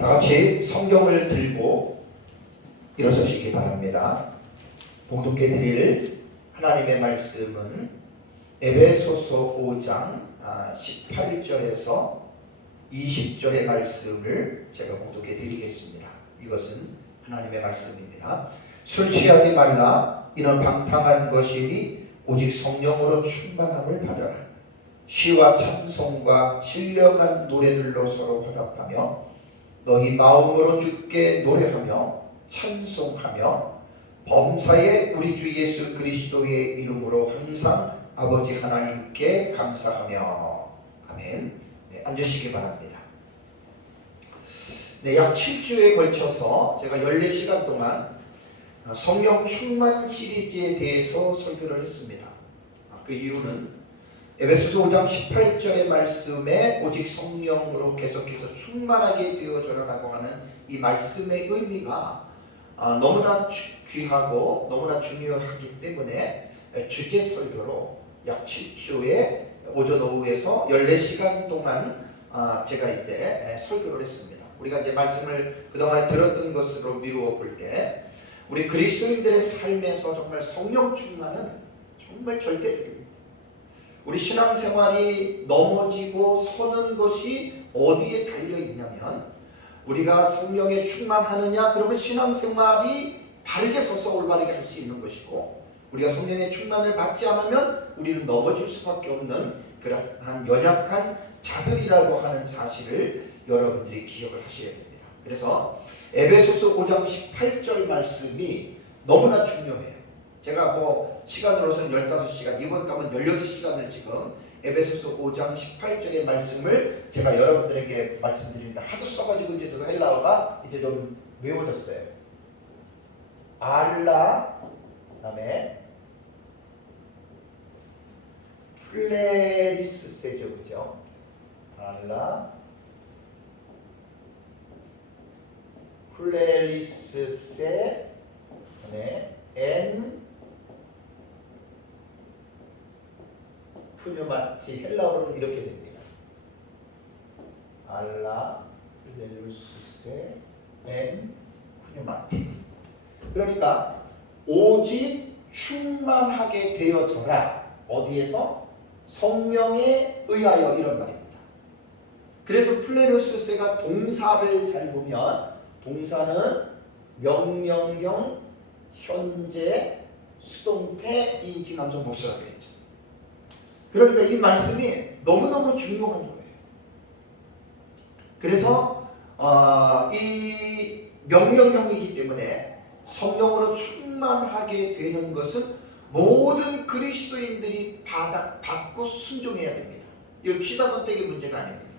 다 같이 성경을 들고 일어서시기 바랍니다. 봉독해 드릴 하나님의 말씀은 에베소서 5장 18절에서 20절의 말씀을 제가 봉독해 드리겠습니다. 이것은 하나님의 말씀입니다. 술 취하지 말라. 이는 방탕한 것이니 오직 성령으로 충만함을 받아라. 시와 찬송과 신령한 노래들로 서로 화답하며 너희 마음으로 주께 노래하며 찬송하며 범사에 우리 주 예수 그리스도의 이름으로 항상 아버지 하나님께 감사하며. 아멘. 네, 앉으시기 바랍니다. 네, 약 7주에 걸쳐서 제가 14시간 동안 성령 충만 시리즈에 대해서 설교를 했습니다. 그 이유는 에베소서 5장 18절의 말씀에 오직 성령으로 계속해서 충만하게 되어져라라고 하는 이 말씀의 의미가 너무나 귀하고 너무나 중요하기 때문에 주제 설교로 약 7주에 오전 오후에서 14시간 동안 제가 이제 설교를 했습니다. 우리가 이제 말씀을 그동안에 들었던 것으로 미루어 볼 때 우리 그리스도인들의 삶에서 정말 성령 충만은 정말 절대적입니다. 우리 신앙생활이 넘어지고 서는 것이 어디에 달려 있냐면 우리가 성령에 충만하느냐 그러면 신앙생활이 바르게 서서 올바르게 할 수 있는 것이고 우리가 성령의 충만을 받지 않으면 우리는 넘어질 수밖에 없는 그러한 연약한 자들이라고 하는 사실을 여러분들이 기억을 하셔야 됩니다. 그래서 에베소서 5장 18절 말씀이 너무나 중요해요. 제가 시간으로서는 15시간, 이번 가면 16시간을 지금 에베소서 5장 18절의 말씀을 제가 여러분들에게 말씀드립니다. 하도 써가지고 이제 헬라어가 이제 좀 외워졌어요. 알라, 그 다음에 플레리스세죠, 그죠? 알라, 플레리스세, 네, 엔 푸뉴마티. 헬라어로는 이렇게 됩니다. 알라 플레루스세 엔 푸뉴마티. 그러니까 오직 충만하게 되어져라. 어디에서? 성령에 의하여, 이런 말입니다. 그래서 플레루스세가 동사를 잘 보면 동사는 명령형, 현재, 수동태, 인칭함수, 목사가 되겠죠. 그러니까 이 말씀이 너무너무 중요한 거예요. 그래서 이 명령형이기 때문에 성령으로 충만하게 되는 것은 모든 그리스도인들이 받고 순종해야 됩니다. 이건 취사 선택의 문제가 아닙니다.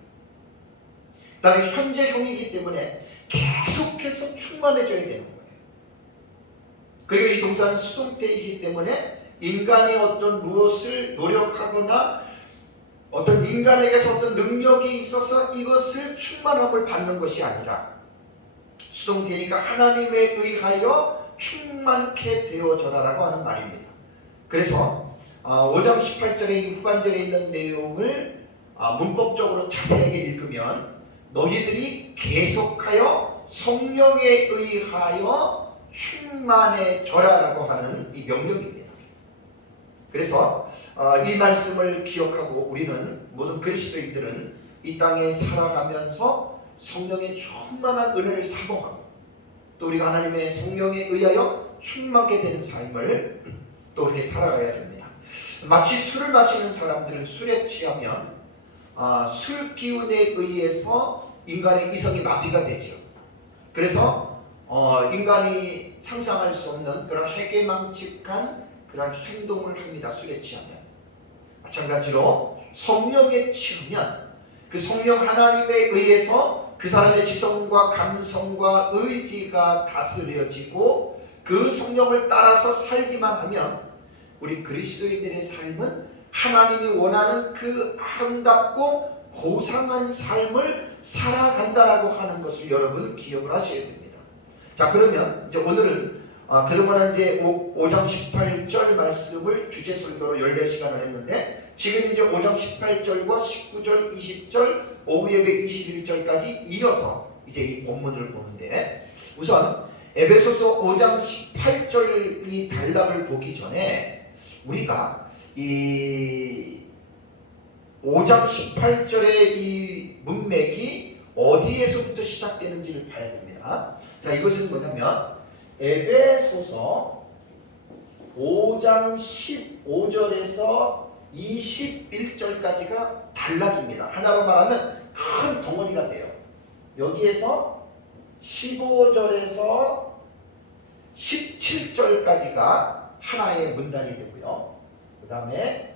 그 다음에 현재형이기 때문에 계속해서 충만해져야 되는 거예요. 그리고 이 동사는 수동태이기 때문에 인간이 어떤 무엇을 노력하거나 어떤 인간에게서 어떤 능력이 있어서 이것을 충만함을 받는 것이 아니라 수동태니까 하나님에 의하여 충만케 되어져라라고 하는 말입니다. 그래서 5장 18절의 이 후반절에 있는 내용을 문법적으로 자세하게 읽으면 너희들이 계속하여 성령에 의하여 충만해져라라고 하는 이 명령입니다. 그래서 이 말씀을 기억하고 우리는 모든 그리스도인들은 이 땅에 살아가면서 성령의 충만한 은혜를 사모하고 또 우리가 하나님의 성령에 의하여 충만하게 되는 삶을 또 이렇게 살아가야 됩니다. 마치 술을 마시는 사람들은 술에 취하면 술 기운에 의해서 인간의 이성이 마비가 되죠. 그래서 인간이 상상할 수 없는 그런 해괴망측한 그런 행동을 합니다. 술에 취하면. 마찬가지로 성령에 취하면 그 성령 하나님에 의해서 그 사람의 지성과 감성과 의지가 다스려지고 그 성령을 따라서 살기만 하면 우리 그리스도인들의 삶은 하나님이 원하는 그 아름답고 고상한 삶을 살아간다라고 하는 것을 여러분 기억을 하셔야 됩니다. 자, 그러면 이제 오늘은 그동안은 이제 5장 18절 말씀을 주제 설교로 14시간을 했는데 지금 이제 5장 18절과 19절, 20절, 오후 예배 21절까지 이어서 이제 이 본문을 보는데, 우선 에베소서 5장 18절이 단락을 보기 전에 우리가 이 5장 18절의 이 문맥이 어디에서부터 시작되는지를 봐야 됩니다. 자, 이것은 뭐냐면 에베소서 5장 15절에서 21절까지가 단락입니다. 하나로 말하면 큰 덩어리가 돼요. 여기에서 15절에서 17절까지가 하나의 문단이 되고요. 그 다음에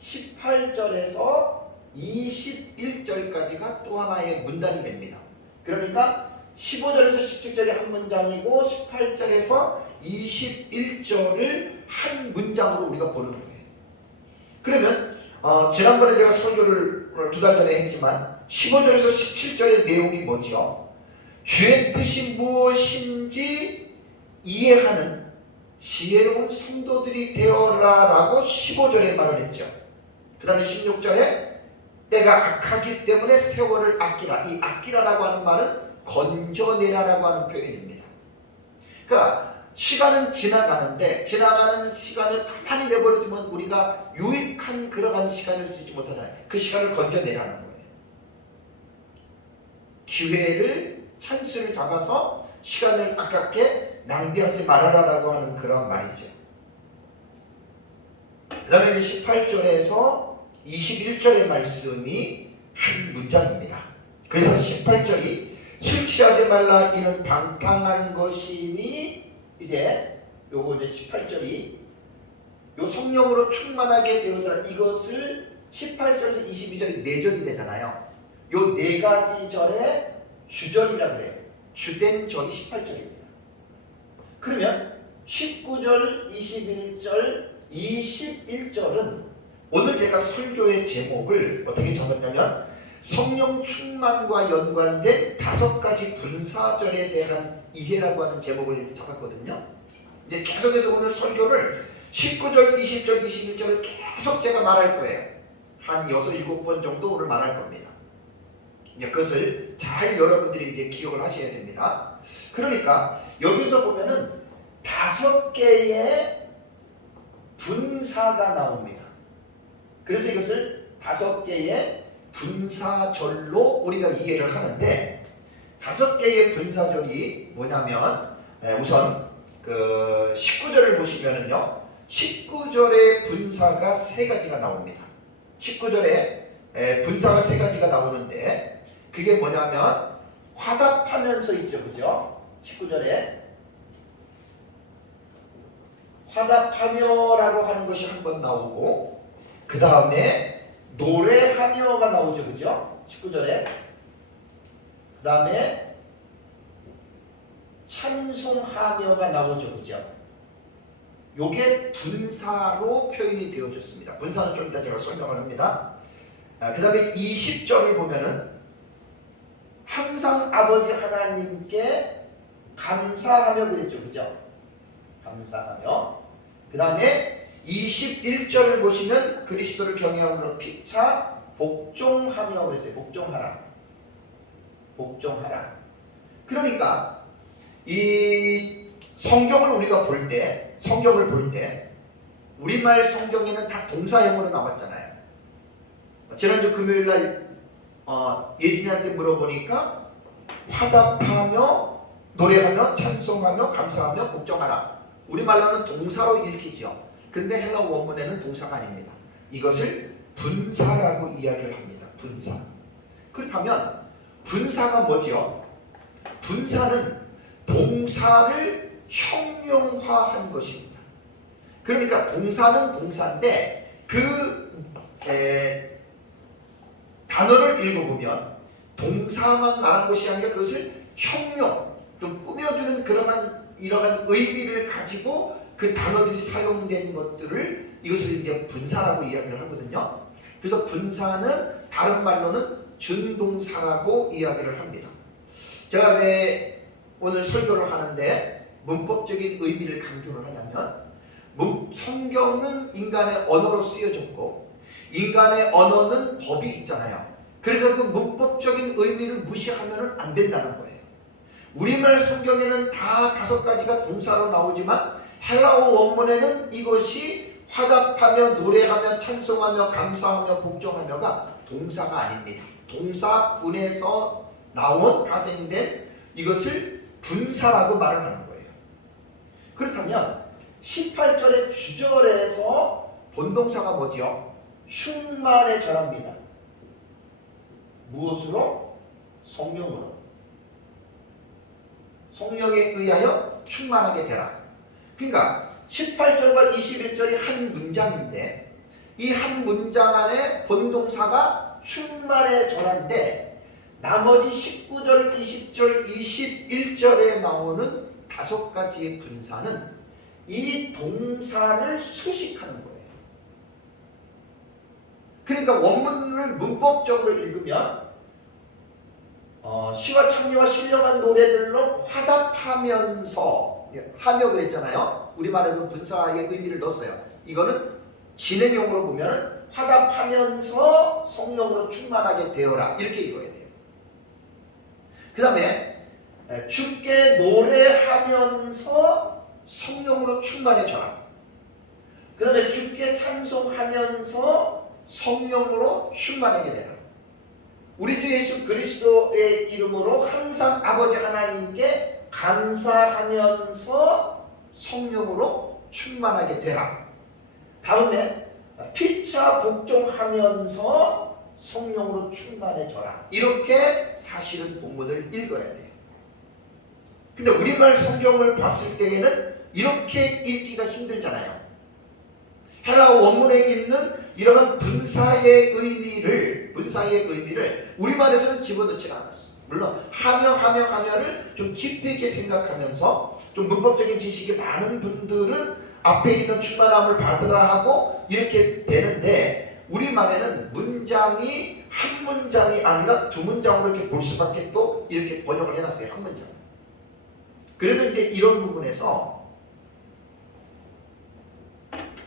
18절에서 21절까지가 또 하나의 문단이 됩니다. 그러니까 15절에서 17절이 한 문장이고 18절에서 21절을 한 문장으로 우리가 보는 거예요. 그러면 지난번에 제가 설교를 2달 전에 했지만 15절에서 17절의 내용이 뭐죠? 주의 뜻이 무엇인지 이해하는 지혜로운 성도들이 되어라 라고 15절에 말을 했죠. 그 다음에 16절에 때가 악하기 때문에 세월을 아끼라. 이 아끼라라고 하는 말은 건져내라라고 하는 표현입니다. 그러니까 시간은 지나가는데 지나가는 시간을 가만히 내버려두면 우리가 유익한 그러한 시간을 쓰지 못하잖아요. 그 시간을 건져내라는 거예요. 기회를, 찬스를 잡아서 시간을 아깝게 낭비하지 말아라라고 하는 그런 말이죠. 그 다음에 18절에서 21절의 말씀이 한 문장입니다. 그래서 18절이 술 취하지 말라 이는 방탕한 것이니, 이제 요거 이제 18절이 요 성령으로 충만하게 되어져라, 이것을 18절에서 22절이 4절이 되잖아요. 요 4가지 절의 주절이라 그래요. 주된 절이 18절입니다. 그러면 19절, 21절, 21절은 오늘 제가 설교의 제목을 어떻게 적었냐면 성령 충만과 연관된 5가지 분사절에 대한 이해라고 하는 제목을 적었거든요. 이제 계속해서 오늘 설교를 19절, 20절, 21절을 계속 제가 말할 거예요. 한 6, 7번 정도 오늘 말할 겁니다. 이제 그것을 잘 여러분들이 이제 기억을 하셔야 됩니다. 그러니까 여기서 보면은 5개의 분사가 나옵니다. 그래서 이것을 5개의 분사절로 우리가 이해를 하는데, 5개의 분사절이 뭐냐면 우선 그 19절을 보시면은요, 19절의 분사가 3가지가 나옵니다. 19절에 분사가 3가지가 나오는데 그게 뭐냐면 화답하면서 있죠, 그죠? 19절에 화답하며라고 하는 것이 한 번 나오고, 그 다음에 노래하며가 나오죠, 그죠? 19절에. 그 다음에 찬송하며가 나오죠, 그죠? 요게 분사로 표현이 되어졌습니다. 분사는 좀 이따 제가 설명을 합니다. 그 다음에 20절을 보면은 항상 아버지 하나님께 감사하며 그랬죠, 그죠? 감사하며. 그 다음에 21절을 보시면 그리스도를 경외함으로 피차 복종하며 그랬어요. 복종하라. 복종하라. 그러니까 이 성경을 우리가 볼 때, 성경을 볼 때 우리말 성경에는 다 동사형으로 나왔잖아요. 지난주 금요일날 예진이한테 물어보니까 화답하며 노래하며 찬송하며 감사하며 복종하라. 우리말로는 동사로 읽히죠. 근데 헬라 원문에는 동사가 아닙니다. 이것을 분사라고 이야기를 합니다. 분사. 그렇다면 분사가 뭐죠? 분사는 동사를 형용화한 것입니다. 그러니까 동사는 동사인데 그 단어를 읽어보면 동사만 말한 것이 아니라 그것을 형용, 좀 꾸며주는 이러한 의미를 가지고 그 단어들이 사용된 것들을 이것을 이제 분사라고 이야기를 하거든요. 그래서 분사는 다른 말로는 준동사라고 이야기를 합니다. 제가 왜 오늘 설교를 하는데 문법적인 의미를 강조를 하냐면 성경은 인간의 언어로 쓰여졌고 인간의 언어는 법이 있잖아요. 그래서 그 문법적인 의미를 무시하면 안 된다는 거예요. 우리말 성경에는 다 5가지가 동사로 나오지만 헬라어 원문에는 이것이 화답하며 노래하며 찬송하며 감사하며 복종하며가 동사가 아닙니다. 동사분에서 나온 파생된 이것을 분사라고 말을 하는 거예요. 그렇다면 18절의 주절에서 본동사가 뭐죠? 충만에 절합니다. 무엇으로? 성령으로. 성령에 의하여 충만하게 되라. 그러니까 18절과 21절이 한 문장인데 이 한 문장 안에 본동사가 충만에 절한데 나머지 19절, 20절, 21절에 나오는 5가지의 분사는 이 동사를 수식하는 거예요. 그러니까 원문을 문법적으로 읽으면 시와 창조와 신령한 노래들로 화답하면서 하며 그랬잖아요. 우리말에도 분사의 의미를 넣었어요. 이거는 진행형으로 보면 화답하면서 성령으로 충만하게 되어라 이렇게 읽어야 돼요. 그 다음에 주께 노래하면서 성령으로 충만해져라. 그 다음에 주께 찬송하면서 성령으로 충만하게 되라. 우리 주 예수 그리스도의 이름으로 항상 아버지 하나님께 감사하면서 성령으로 충만하게 되라. 다음에 피차 복종하면서 성령으로 충만해져라. 이렇게 사실은 본문을 읽어야 돼요. 근데 우리말 성경을 봤을 때에는 이렇게 읽기가 힘들잖아요. 헬라어 원문에 있는 이러한 분사의 의미를 우리말에서는 집어넣지 않았어요. 물론 하며를 좀 깊이 있게 생각하면서 좀 문법적인 지식이 많은 분들은 앞에 있는 충만함을 받으라 하고 이렇게 되는데 우리말에는 문장이 한 문장이 아니라 2문장으로 이렇게 볼 수밖에 또 이렇게 번역을 해놨어요. 한 문장. 그래서 이제 이런 부분에서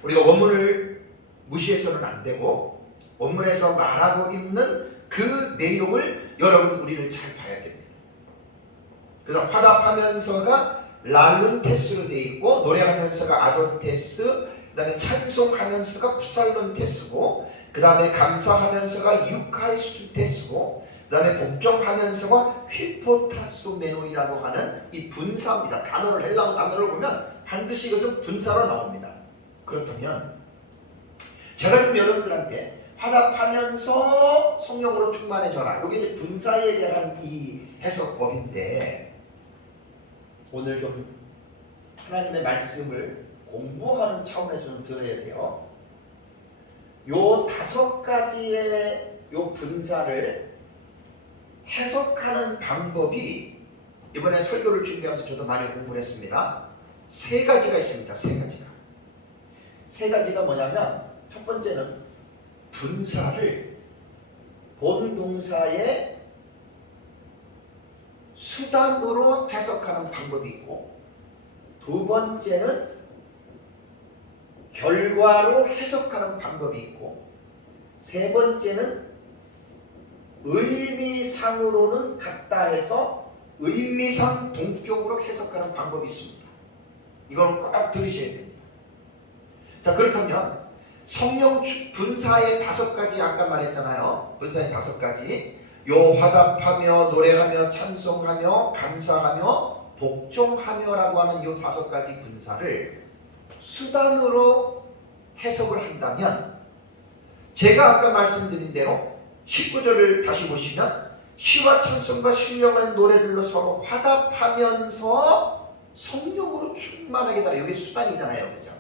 우리가 원문을 무시해서는 안 되고 원문에서 말하고 있는 그 내용을 여러분 우리를 잘 봐야 됩니다. 그래서 화답하면서가 랄룬테스로 되어 있고 노래하면서가 아돈테스, 그 다음에 찬송하면서가 프살론테스고 그 다음에 감사하면서가 유카리스투테스고 그 다음에 복종하면서가 휘포타소메노이라고 하는 이 분사입니다. 단어를 헬라어 단어를 보면 반드시 이것은 분사로 나옵니다. 그렇다면 제가 좀 여러분들한테 화답하면서 성령으로 충만해져라. 이게 분사에 대한 이 해석법인데 오늘 좀 하나님의 말씀을 공부하는 차원에서 좀 들어야 돼요. 요 5가지의 요 분사를 해석하는 방법이 이번에 설교를 준비하면서 저도 많이 공부를 했습니다. 3가지가 있습니다. 3 가지가 뭐냐면 첫 번째는 분사를 본동사의 수단으로 해석하는 방법이 있고 두 번째는 결과로 해석하는 방법이 있고 세 번째는 의미상으로는 같다 해서 의미상 동격으로 해석하는 방법이 있습니다. 이건 꼭 들으셔야 됩니다. 자, 그렇다면 성령 분사의 5가지 아까 말했잖아요. 분사의 5가지. 요 화답하며 노래하며 찬송하며 감사하며 복종하며라고 하는 요 5가지 분사를 수단으로 해석을 한다면 제가 아까 말씀드린 대로 19절을 다시 보시면 시와 찬송과 신령한 노래들로 서로 화답하면서 성령으로 충만하게 달아. 이게 수단이잖아요. 그죠?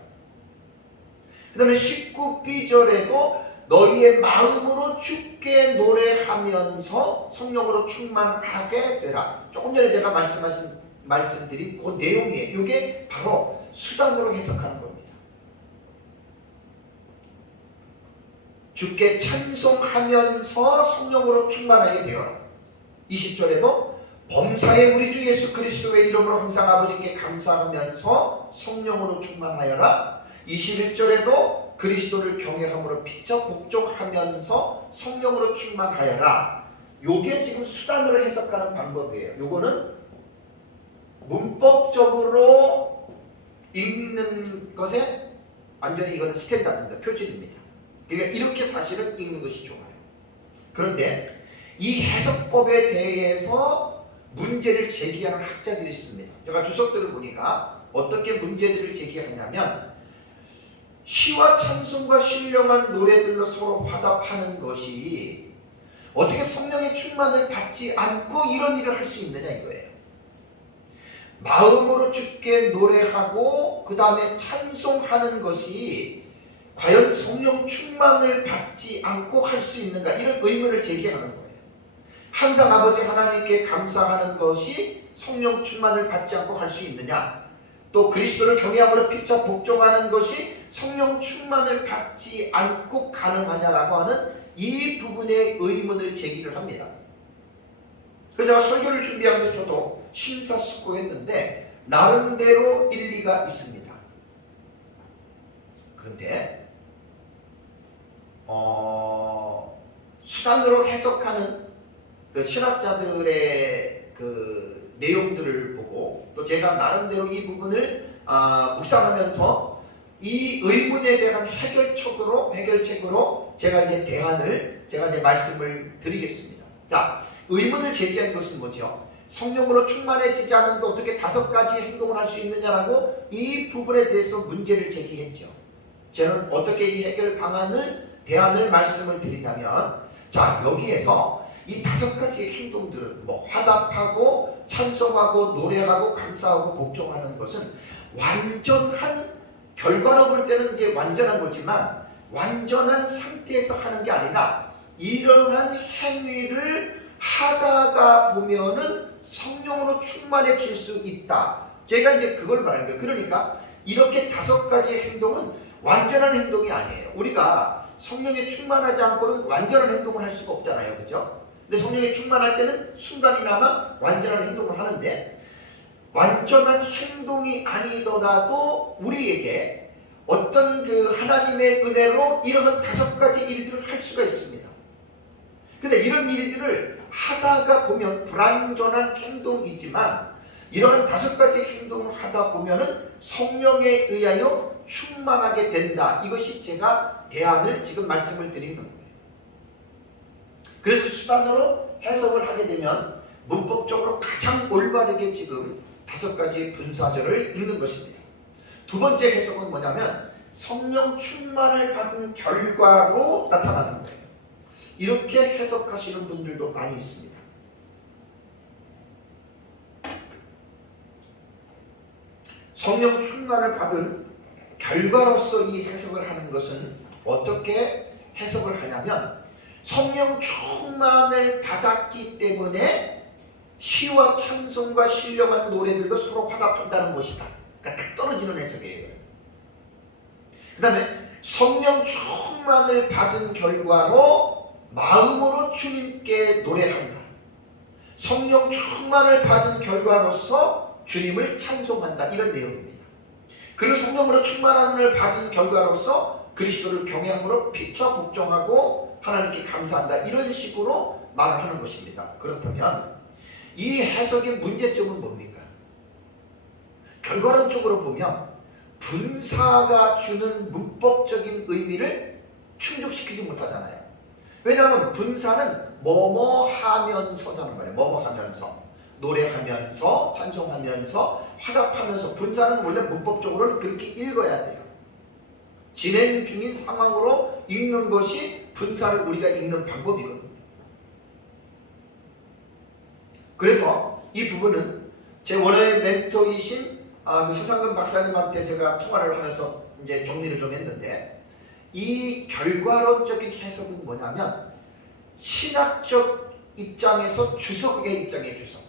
그 다음에 19b절에도 너희의 마음으로 주께 노래하면서 성령으로 충만하게 되라. 조금 전에 제가 말씀드린 그 내용이에요. 이게 바로 수단으로 해석하는 겁니다. 주께 찬송하면서 성령으로 충만하게 되어라. 20절에도 범사에 우리 주 예수 그리스도의 이름으로 항상 아버지께 감사하면서 성령으로 충만하여라. 21절에도 그리스도를 경외함으로 피차 복종하면서 성령으로 충만하여라. 요게 지금 수단으로 해석하는 방법이에요. 요거는 문법적으로 읽는 것에 완전히 이거는 스탠다드입니다. 표준입니다. 그러니까 이렇게 사실은 읽는 것이 좋아요. 그런데 이 해석법에 대해서 문제를 제기하는 학자들이 있습니다. 제가 주석들을 보니까 어떻게 문제들을 제기하냐면 시와 찬송과 신령한 노래들로 서로 화답하는 것이 어떻게 성령의 충만을 받지 않고 이런 일을 할 수 있느냐 이거예요. 마음으로 주께 노래하고 그 다음에 찬송하는 것이 과연 성령 충만을 받지 않고 할 수 있는가, 이런 의문을 제기하는 거예요. 항상 아버지 하나님께 감사하는 것이 성령 충만을 받지 않고 할 수 있느냐, 또 그리스도를 경외함으로 피차 복종하는 것이 성령 충만을 받지 않고 가능하냐라고 하는 이 부분의 의문을 제기를 합니다. 그래서 제가 설교를 준비하면서 저도 심사숙고했는데 나름대로 일리가 있습니다. 그런데 수단으로 해석하는 그 신학자들의 그 내용들을 보고 또 제가 나름대로 이 부분을 묵상하면서 이 의문에 대한 해결책으로 제가 이제 말씀을 드리겠습니다. 자, 의문을 제기한 것은 뭐죠? 성령으로 충만해지지 않는데 어떻게 5가지 행동을 할 수 있느냐라고 이 부분에 대해서 문제를 제기했죠. 저는 어떻게 이 해결 대안을 말씀을 드리냐면, 자, 여기에서 이 5가지 행동들은 뭐 화답하고 찬송하고 노래하고 감사하고 복종하는 것은 완전한 결과로 볼 때는 이제 완전한 거지만 완전한 상태에서 하는 게 아니라 이러한 행위를 하다가 보면은 성령으로 충만해질 수 있다. 제가 이제 그걸 말하는 거예요. 그러니까 이렇게 5가지 행동은 완전한 행동이 아니에요. 우리가 성령에 충만하지 않고는 완전한 행동을 할 수가 없잖아요. 그죠? 근데 성령에 충만할 때는 순간이나마 완전한 행동을 하는데, 완전한 행동이 아니더라도 우리에게 어떤 그 하나님의 은혜로 이러한 5가지 일들을 할 수가 있습니다. 근데 이런 일들을 하다가 보면 불완전한 행동이지만 이러한 5가지 행동을 하다 보면은 성령에 의하여 충만하게 된다. 이것이 제가 대안을 지금 말씀을 드리는 거예요. 그래서 수단으로 해석을 하게 되면 문법적으로 가장 올바르게 지금 5가지 분사절을 읽는 것입니다. 두 번째 해석은 뭐냐면 성령 충만을 받은 결과로 나타나는 거예요. 이렇게 해석하시는 분들도 많이 있습니다. 성령 충만을 받은 결과로서 이 해석을 하는 것은 어떻게 해석을 하냐면, 성령 충만을 받았기 때문에 시와 찬송과 신령한 노래들도 서로 화답한다는 것이다. 그러니까 딱 떨어지는 해석이에요. 그 다음에 성령 충만을 받은 결과로 마음으로 주님께 노래한다. 성령 충만을 받은 결과로서 주님을 찬송한다. 이런 내용입니다. 그리고 성령으로 충만함을 받은 결과로서 그리스도를 경외함으로 피차 복종하고 하나님께 감사한다. 이런 식으로 말을 하는 것입니다. 그렇다면 이 해석의 문제점은 뭡니까? 결과론적으로 보면 분사가 주는 문법적인 의미를 충족시키지 못하잖아요. 왜냐하면 분사는 뭐뭐 하면서라는 말이에요. 뭐뭐 하면서, 노래하면서, 찬송하면서, 화답하면서. 분사는 원래 문법적으로는 그렇게 읽어야 돼요. 진행 중인 상황으로 읽는 것이 분사를 우리가 읽는 방법이거든요. 그래서 이 부분은 제 원어의 멘토이신 그 서상근 박사님한테 제가 통화를 하면서 이제 정리를 좀 했는데, 이 결과론적인 해석은 뭐냐면 신학적 입장에서 주석의 입장의 주석,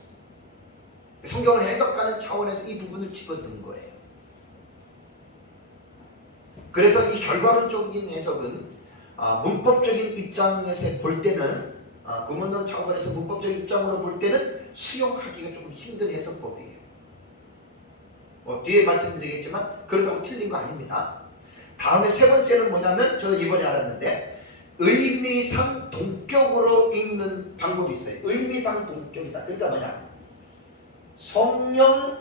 성경을 해석하는 차원에서 이 부분을 집어든 거예요. 그래서 이 결과론적인 해석은 문법적인 입장에서 볼 때는 구문론 차원에서 문법적인 입장으로 볼 때는 수용하기가 조금 힘든 해석법이에요. 뒤에 말씀드리겠지만 그렇다고 틀린 거 아닙니다. 다음에 세 번째는 뭐냐면 저 이번에 알았는데 의미상 동격으로 읽는 방법이 있어요. 의미상 동격이다. 그러니까 뭐냐? 성령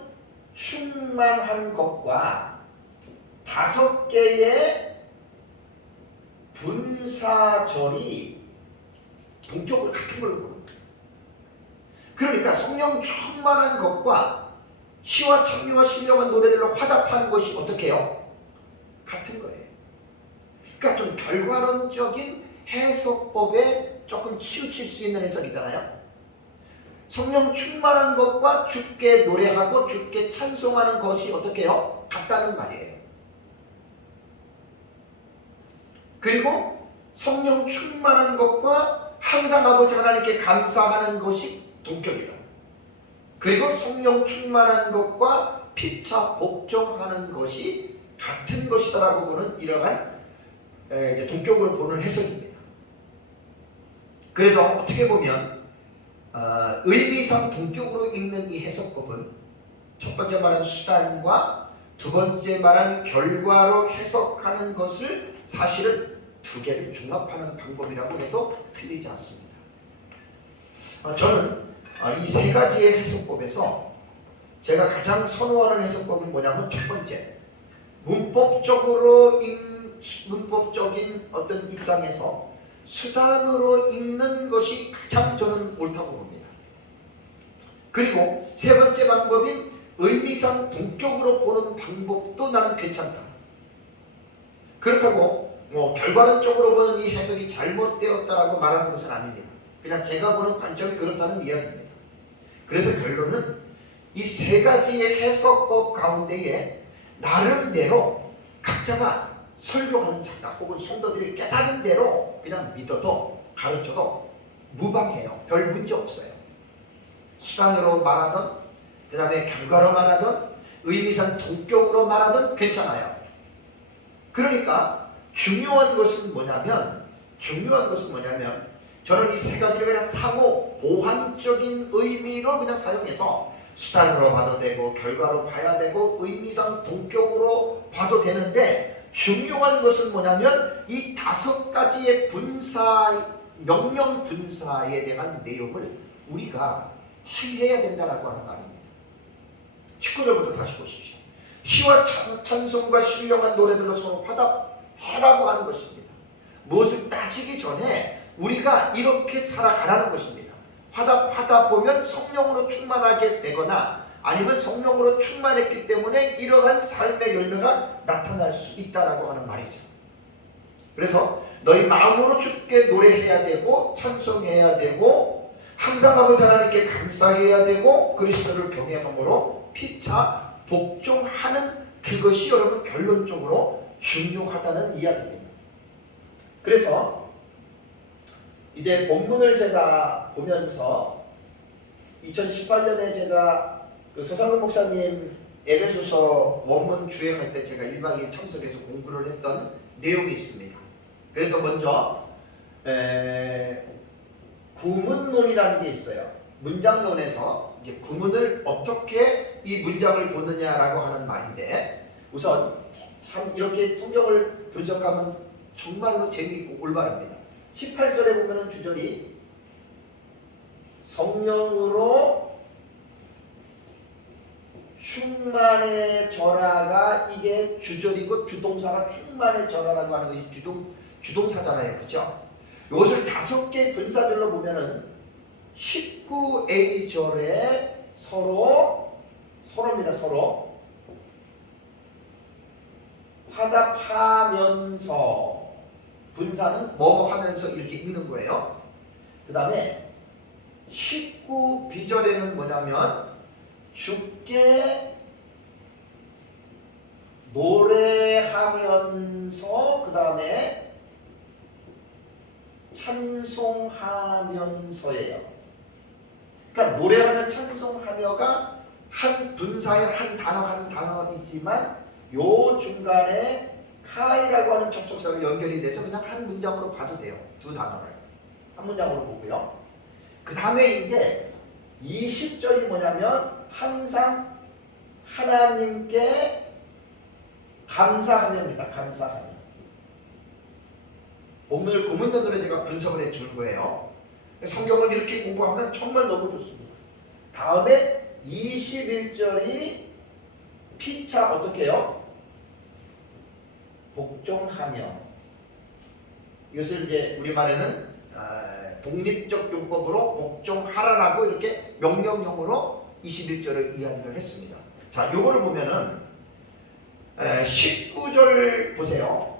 충만한 것과 5개의 분사절이 동격으로 같은 걸로 보는 거예요. 그러니까 성령 충만한 것과 시와 창조와 신령한 노래들로 화답하는 것이 어떻게 해요? 같은 거예요. 그러니까 좀 결과론적인 해석법에 조금 치우칠 수 있는 해석이잖아요. 성령 충만한 것과 주께 노래하고 주께 찬송하는 것이 어떻게 해요? 같다는 말이에요. 그리고 성령 충만한 것과 항상 아버지 하나님께 감사하는 것이 동격이다. 그리고 성령 충만한 것과 피차 복종하는 것이 같은 것이다라고 보는 이러한 이제 동격으로 보는 해석입니다. 그래서 어떻게 보면 의미상 동격으로 읽는 이 해석법은 첫 번째 말한 수단과 두 번째 말한 결과로 해석하는 것을 사실은 두 개를 종합하는 방법이라고 해도 틀리지 않습니다. 저는 이 세 가지의 해석법에서 제가 가장 선호하는 해석법은 뭐냐면 첫 번째, 문법적인 어떤 입장에서 수단으로 읽는 것이 가장 저는 옳다고 봅니다. 그리고 세 번째 방법인 의미상 동격으로 보는 방법도 나는 괜찮다. 그렇다고 결과론적으로 보는 이 해석이 잘못되었다라고 말하는 것은 아닙니다. 그냥 제가 보는 관점이 그렇다는 이야기입니다. 그래서 결론은 이 세 가지의 해석법 가운데에 나름대로 각자가 설교하는 자가 혹은 성도들이 깨달은 대로 그냥 믿어도 가르쳐도 무방해요. 별 문제 없어요. 수단으로 말하든 그 다음에 결과로 말하든 의미상 동격으로 말하든 괜찮아요. 그러니까 중요한 것은 뭐냐면 저는 이 세 가지를 그냥 상호 보완적인 의미로 그냥 사용해서 수단으로 봐도 되고 결과로 봐야 되고 의미상 동격으로 봐도 되는데 중요한 것은 뭐냐면 이 5가지의 명령 분사에 대한 내용을 우리가 이해해야 된다라고 하는 말입니다. 19절부터 다시 보십시오. 시와 찬송과 신령한 노래들로 서로 화답하라고 하는 것입니다. 무엇을 따지기 전에 우리가 이렇게 살아가라는 것입니다. 화답하다 보면 성령으로 충만하게 되거나 아니면 성령으로 충만했기 때문에 이러한 삶의 열매가 나타날 수 있다라고 하는 말이죠. 그래서 너희 마음으로 주께 노래해야 되고 찬송해야 되고 항상 아버지 하나님께 감사해야 되고 그리스도를 경외함으로 피차 복종하는 그것이 여러분 결론적으로 중요하다는 이야기입니다. 그래서 이제 본문을 제가 보면서 2018년에 제가 그 서상근 목사님 에베소서 원문 주행할 때 제가 1박 2일 참석해서 공부를 했던 내용이 있습니다. 그래서 먼저 구문론이라는 게 있어요. 문장론에서 이제 구문을 어떻게 이 문장을 보느냐라고 하는 말인데 우선 참 이렇게 성경을 분석하면 정말로 재미있고 올바릅니다. 18절에 보면은 주절이 성령으로 충만해져라가 이게 주절이고 주동사가 충만해져라라고 하는 것이 주동사잖아요. 그죠? 이것을 5개 분사절로 보면은 19A절에 서로입니다. 서로 화답하면서 분사는 뭐뭐 하면서 이렇게 읽는 거예요. 그 다음에 19B절에는 뭐냐면 주께 노래하면서 그 다음에 찬송하면서예요. 그러니까 노래하며 찬송하며가 한 분사의 한 단어이지만 요 중간에 카이라고 하는 접속사로 연결이 돼서 그냥 한 문장으로 봐도 돼요. 두 단어를 한 문장으로 보고요. 그 다음에 이제 20절이 뭐냐면 항상 하나님께 감사하며입니다. 감사하며. 본문을 구문론으로 제가 분석을 해줄 거예요. 성경을 이렇게 공부하면 정말 너무 좋습니다. 다음에 21절이 피차 어떻게 해요? 복종하며. 이것을 이제 우리말에는 독립적 용법으로 복종하라라고 이렇게 명령형으로 21절을 이야기를 했습니다. 자, 요거를 보면은 19절 보세요.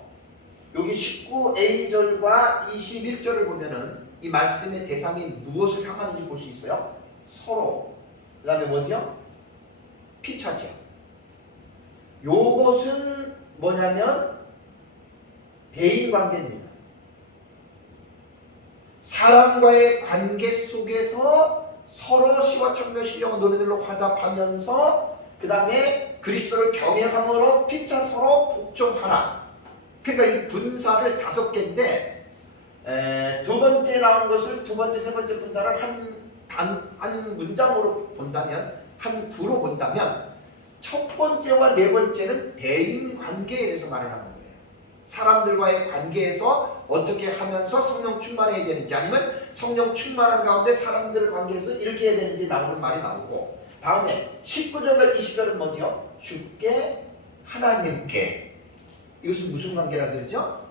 여기 19A절과 21절을 보면은 이 말씀의 대상이 무엇을 향하는지 볼 수 있어요? 서로. 그 다음에 뭐죠? 피차죠. 요것은 뭐냐면 대인관계입니다. 사람과의 관계 속에서 서로 시와 찬며 신령한 노래들로 화답하면서 그 다음에 그리스도를 경외함으로 피차 서로 복종하라. 그러니까 이 분사를 5개인데 두 번째 나온 것을 두 번째, 세 번째 분사를 한 문장으로 본다면, 한 구로 본다면 첫 번째와 네 번째는 대인 관계에 대해서 말을 하는 거예요. 사람들과의 관계에서 어떻게 하면서 성령 충만해야 되는지, 아니면 성령 충만한 가운데 사람들 관계에서 이렇게 해야 되는지 나오는 말이 나오고, 다음에 19절과 20절은 뭐죠? 주께 하나님께. 이것은 무슨 관계라 그러죠?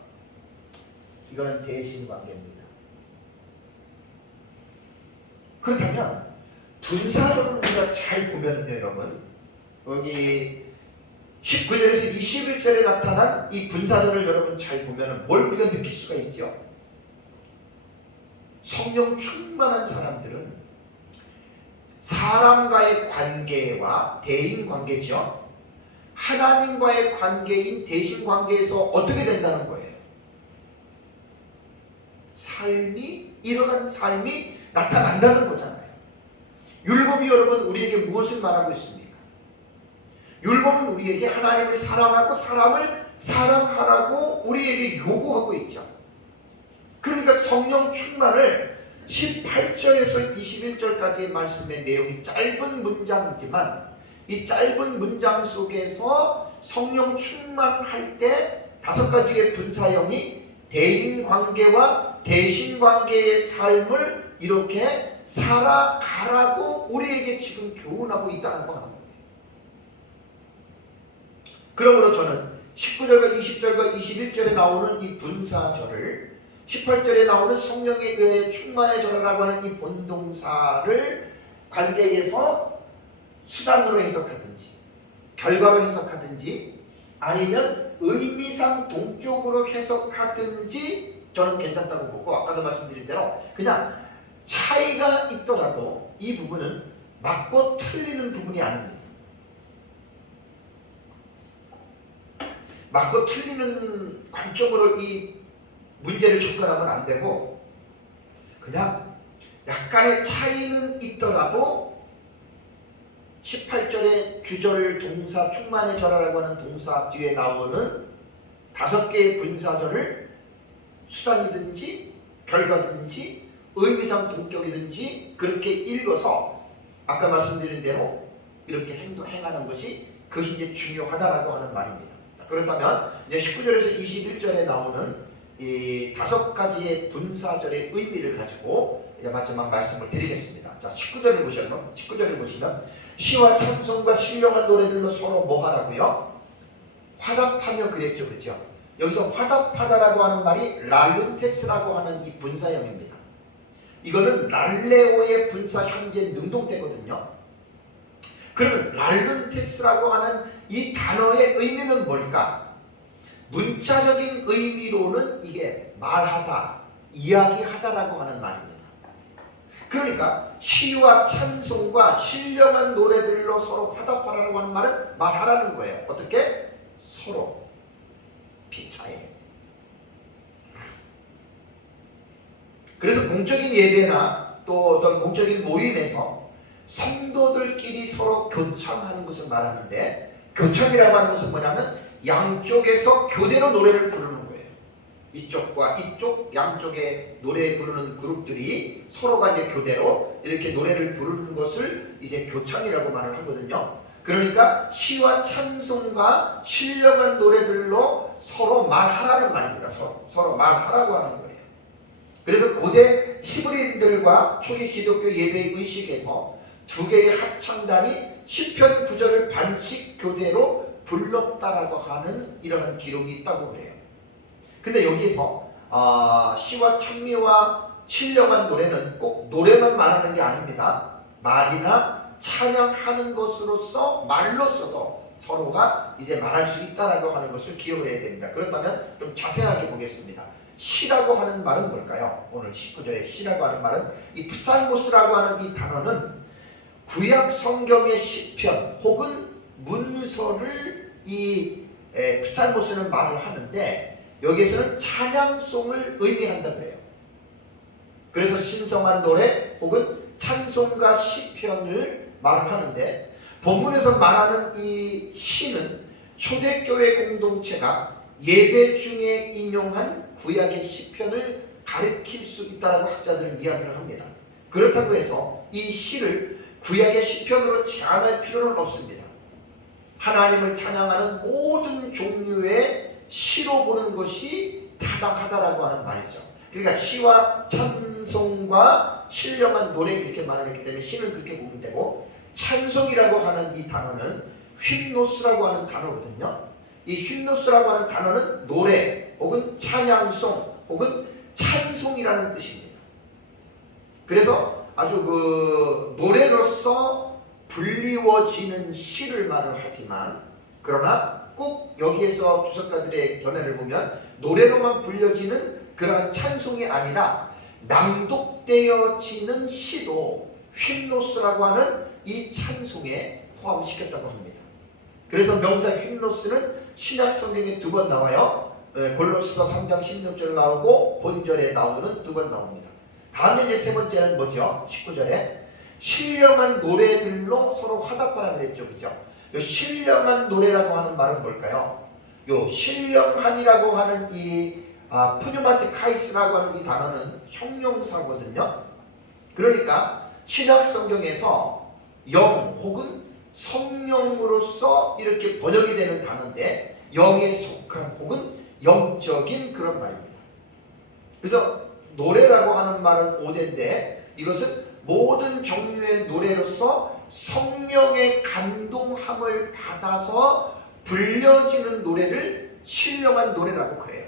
이거는 대신 관계입니다. 그렇다면 분사를 우리가 잘 보면요, 여러분, 여기 19절에서 21절에 나타난 이 분사절을 여러분 잘 보면 뭘 우리가 느낄 수가 있죠? 성령 충만한 사람들은 사람과의 관계와 대인 관계죠. 하나님과의 관계인 대신 관계에서 어떻게 된다는 거예요? 이러한 삶이 나타난다는 거잖아요. 율법이 여러분 우리에게 무엇을 말하고 있습니까? 율법은 우리에게 하나님을 사랑하고 사람을 사랑하라고 우리에게 요구하고 있죠. 그러니까 성령 충만을 18절에서 21절까지의 말씀의 내용이 짧은 문장이지만 이 짧은 문장 속에서 성령 충만할 때 5가지의 분사형이 대인 관계와 대신 관계의 삶을 이렇게 살아가라고 우리에게 지금 교훈하고 있다는 거 합니다. 그러므로 저는 19절과 20절과 21절에 나오는 이 분사절을 18절에 나오는 성령에 의해 충만해져라라고 하는 이 본동사를 관계에서 수단으로 해석하든지 결과로 해석하든지 아니면 의미상 동격으로 해석하든지 저는 괜찮다고 보고, 아까도 말씀드린 대로 그냥 차이가 있더라도 이 부분은 맞고 틀리는 부분이 아닙니다. 맞고 틀리는 관점으로 이 문제를 접근하면 안 되고, 그냥 약간의 차이는 있더라도 18절의 주절 동사 충만해져라라고 하는 동사 뒤에 나오는 5개의 분사절을 수단이든지 결과든지 의미상 동격이든지 그렇게 읽어서 아까 말씀드린 대로 이렇게 행하는 것이 그것이 이제 중요하다라고 하는 말입니다. 그렇다면 이제 19절에서 21절에 나오는 이 5가지의 분사절의 의미를 가지고 이제 마지막 말씀을 드리겠습니다. 자, 19절을 보시면 시와 찬송과 신령한 노래들로 서로 뭐 하라고요? 화답하며 그랬죠, 그렇죠? 여기서 화답하다라고 하는 말이 랄룬테스라고 하는 이 분사형입니다. 이거는 랄레오의 분사 현재 능동태거든요. 그러면 랄룬테스라고 하는 이 단어의 의미는 뭘까? 문자적인 의미로는 이게 말하다, 이야기하다라고 하는 말입니다. 그러니까 시와 찬송과 신령한 노래들로 서로 화답하라고 하는 말은 말하라는 거예요. 어떻게? 서로 피차에. 그래서 공적인 예배나 또 어떤 공적인 모임에서 성도들끼리 서로 교창하는 것을 말하는데, 교창이라고 하는 것은 뭐냐면 양쪽에서 교대로 노래를 부르는 거예요. 이쪽과 이쪽 양쪽에 노래 부르는 그룹들이 서로가 이제 교대로 이렇게 노래를 부르는 것을 이제 교창이라고 말을 하거든요. 그러니까 시와 찬송과 신령한 노래들로 서로 말하라는 말입니다. 서로 말하라고 하는 거예요. 그래서 고대 히브리인들과 초기 기독교 예배 의식에서 두 개의 합창단이 시편 구절을 반씩 교대로 불렀다라고 하는 이러한 기록이 있다고 그래요. 근데 여기에서 시와 찬미와 신령한 노래는 꼭 노래만 말하는 게 아닙니다. 말이나 찬양하는 것으로서 말로서도 서로가 이제 말할 수 있다라고 하는 것을 기억을 해야 됩니다. 그렇다면 좀 자세하게 보겠습니다. 시라고 하는 말은 뭘까요? 오늘 19절에 시라고 하는 말은 이 프살모스라고 하는 이 단어는 구약 성경의 시편 혹은 문서를 이 프살모스는 말을 하는데 여기에서는 찬양송을 의미한다 그래요. 그래서 신성한 노래 혹은 찬송가 시편을 말을 하는데 본문에서 말하는 이 시는 초대교회 공동체가 예배 중에 인용한 구약의 시편을 가리킬 수 있다고 학자들은 이야기를 합니다. 그렇다고 해서 이 시를 구약의 시편으로 제한할 필요는 없습니다. 하나님을 찬양하는 모든 종류의 시로 보는 것이 타당하다라고 하는 말이죠. 그러니까 시와 찬송과 신령한 노래 이렇게 말을 했기 때문에 시는 그렇게 보면 되고, 찬송이라고 하는 이 단어는 휄노스라고 하는 단어거든요. 이 휄노스라고 하는 단어는 노래 혹은 찬양송 혹은 찬송이라는 뜻입니다. 그래서 아주 그 노래로서 불리워지는 시를 말을 하지만, 그러나 꼭 여기에서 주석가들의 견해를 보면 노래로만 불려지는 그러한 찬송이 아니라 낭독되어지는 시도 휄노스라고 하는 이 찬송에 포함시켰다고 합니다. 그래서 명사 휄노스는 신약 성경에 2번 나와요. 골로새서 3장 16절 나오고 본절에 나오는 2번 나옵니다. 다음에 이제 세 번째는 뭐죠? 19절에 신령한 노래들로 서로 화답하라 그랬죠. 그죠? 요 신령한 노래라고 하는 말은 뭘까요? 요 신령한이라고 하는 이 푸뉴마티카이스라고 하는 이 단어는 형용사거든요. 그러니까 신약 성경에서 영 혹은 성령으로서 이렇게 번역이 되는 단어인데 영에 속한 혹은 영적인 그런 말입니다. 그래서 노래라고 하는 말은 오대인데 이것은 모든 종류의 노래로서 성령의 감동함을 받아서 불려지는 노래를 신령한 노래라고 그래요.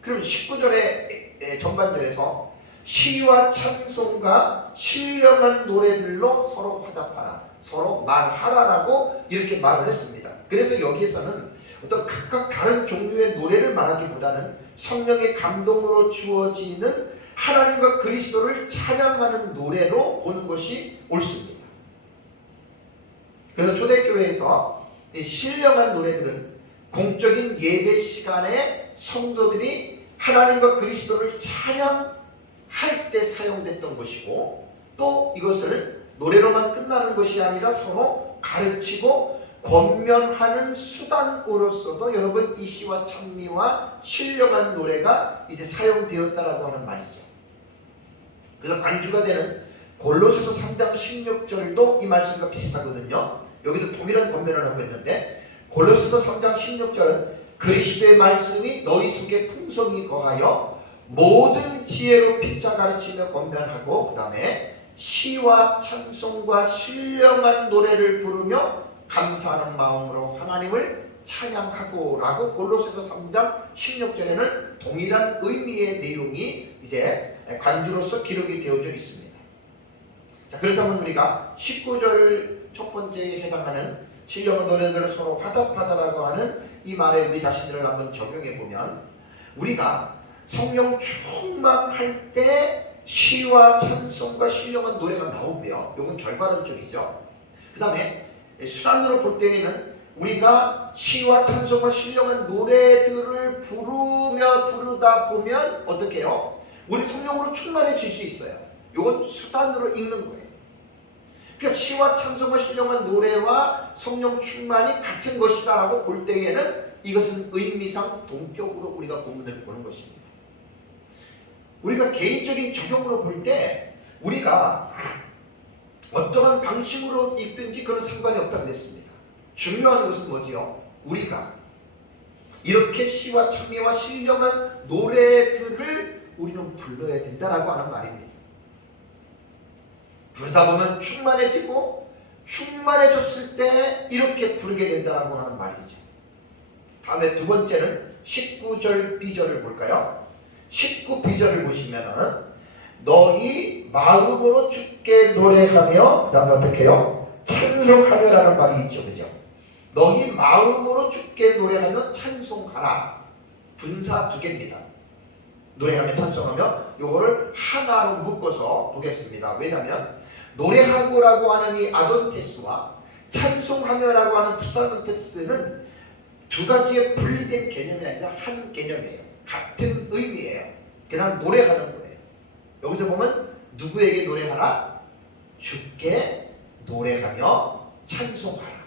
그럼 19절의 전반절에서 시와 찬송과 신령한 노래들로 서로 화답하라, 서로 말하라라고 이렇게 말을 했습니다. 그래서 여기에서는 어떤 각각 다른 종류의 노래를 말하기보다는 성령의 감동으로 주어지는 하나님과 그리스도를 찬양하는 노래로 보는 것이 옳습니다. 그래서 초대교회에서 이 신령한 노래들은 공적인 예배 시간에 성도들이 하나님과 그리스도를 찬양할 때 사용됐던 것이고, 또 이것을 노래로만 끝나는 것이 아니라 서로 가르치고 권면하는 수단으로서도 여러분 이 시와 찬미와 신령한 노래가 이제 사용되었다라고 하는 말이죠. 그래서 관주가 되는 골로새서 3장 16절도 이 말씀과 비슷하거든요. 여기도 동일한 권면을 하고 있는데 골로새서 3장 16절은 그리스도의 말씀이 너희 속에 풍성히 거하여 모든 지혜로 피차 가르치며 권면하고, 그 다음에 시와 찬송과 신령한 노래를 부르며 감사하는 마음으로 하나님을 찬양하고 라고 골로새서 3장 16절에는 동일한 의미의 내용이 이제 관주로서 기록이 되어져 있습니다. 자, 그렇다면 우리가 19절 첫 번째에 해당하는 신령한 노래들을 서로 화답하다라고 하는 이 말에 우리 자신들을 한번 적용해 보면, 우리가 성령 충만할 때 시와 찬송과 신령한 노래가 나오고요. 이건 결과론적이죠. 그 다음에 수단으로 볼 때에는 우리가 시와 찬송과 신령한 노래들을 부르다 보면 어떻게 해요? 우리 성령으로 충만해질 수 있어요. 이건 수단으로 읽는 거예요. 그러니까 시와 찬송과 신령한 노래와 성령 충만이 같은 것이다라고 볼 때에는 이것은 의미상 동격으로 우리가 본문을 보는 것입니다. 우리가 개인적인 적용으로 볼 때 우리가 어떠한 방식으로 읽든지 그건 상관이 없다 그랬습니다. 중요한 것은 뭐지요? 우리가 이렇게 시와 찬미와 신령한 노래들을 우리는 불러야 된다라고 하는 말입니다. 부르다 보면 충만해지고 충만해졌을 때 이렇게 부르게 된다라고 하는 말이죠. 다음에 두 번째는 19절 B절을 볼까요? 19B절을 보시면은 너희 마음으로 주께 노래하며 그 다음에 어떻게 해요? 찬송하며라는 말이 있죠. 그죠? 너희 마음으로 주께 노래하며 찬송하라. 분사 두 개입니다. 노래하며 찬송하며 요거를 하나로 묶어서 보겠습니다. 왜냐하면 노래하고라고 하는 이 아돈테스와 찬송하며라고 하는 부사돈테스는 두 가지의 분리된 개념이 아니라 한 개념이에요. 같은 의미예요. 그냥 노래하는 거예요. 여기서 보면 누구에게 노래하라? 주께 노래하며 찬송하라.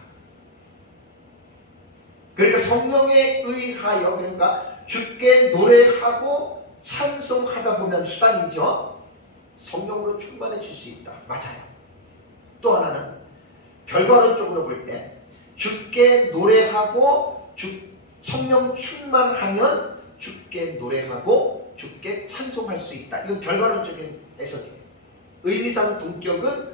그러니까 성령에 의하여, 그러니까 주께 노래하고 찬송하다 보면 수단이죠. 성령으로 충만해질 수 있다. 맞아요. 또 하나는 결과론적으로 볼 때 주께 노래하고 성령 충만하면 주께 노래하고 주께 찬송할 수 있다. 이건 결과론적인 해석이에요. 의미상 동격은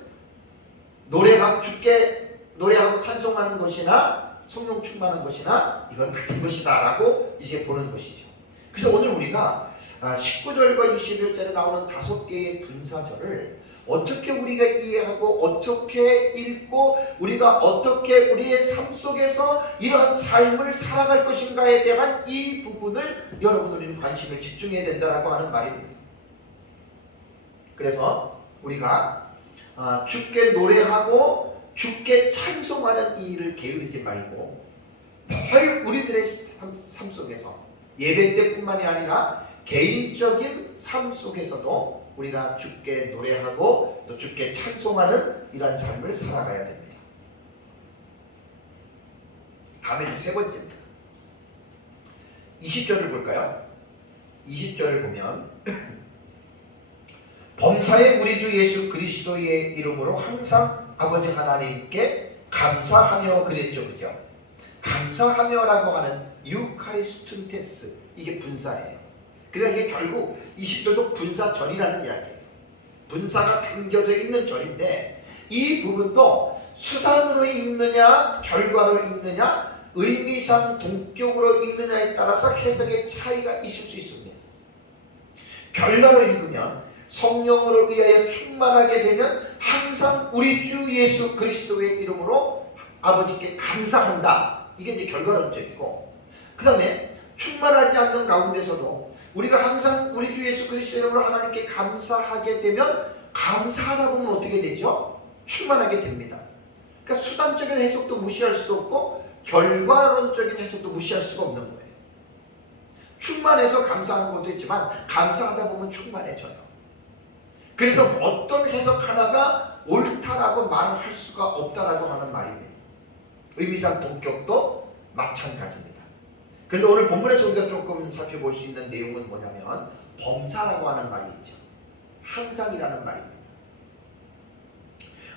주께 노래하고 찬송하는 것이나 성령 충만한 것이나 이건 같은 것이다 라고 이제 보는 것이죠. 그래서 오늘 우리가 19절과 21절에 나오는 5개의 분사절을 어떻게 우리가 이해하고 어떻게 읽고 우리가 어떻게 우리의 삶 속에서 이러한 삶을 살아갈 것인가에 대한 이 부분을 여러분 우리는 관심을 집중해야 된다고 하는 말입니다. 그래서 우리가 주께 노래하고 주께 찬송하는 이 일을 게으르지 말고 늘 우리들의 삶 속에서 예배 때뿐만이 아니라 개인적인 삶 속에서도 우리가 주께 노래하고 또 주께 찬송하는 이러한 삶을 살아가야 됩니다. 다음에 세 번째입니다. 20절을 볼까요? 20절을 보면 범사의 우리 주 예수 그리스도의 이름으로 항상 아버지 하나님께 감사하며 그랬죠. 그죠? 감사하며라고 하는 유카리스툰테스, 이게 분사예요. 그러니까 이게 결국 20절도 분사절이라는 이야기예요. 분사가 담겨져 있는 절인데 이 부분도 수단으로 읽느냐 결과로 읽느냐 의미상 동격으로 읽느냐에 따라서 해석의 차이가 있을 수 있습니다. 결과로 읽으면 성령으로 의하여 충만하게 되면 항상 우리 주 예수 그리스도의 이름으로 아버지께 감사한다. 이게 이제 결과론적이고, 그 다음에 충만하지 않는 가운데서도 우리가 항상 우리 주 예수 그리스도 이름으로 하나님께 감사하게 되면 감사하다 보면 어떻게 되죠? 충만하게 됩니다. 그러니까 수단적인 해석도 무시할 수 없고 결과론적인 해석도 무시할 수가 없는 거예요. 충만해서 감사하는 것도 있지만 감사하다 보면 충만해져요. 그래서 어떤 해석 하나가 옳다라고 말을 할 수가 없다라고 하는 말입니다. 의미상 동격도 마찬가지입니다. 그런데 오늘 본문에서 우리가 조금 살펴볼 수 있는 내용은 뭐냐면 범사라고 하는 말이 있죠. 항상이라는 말입니다.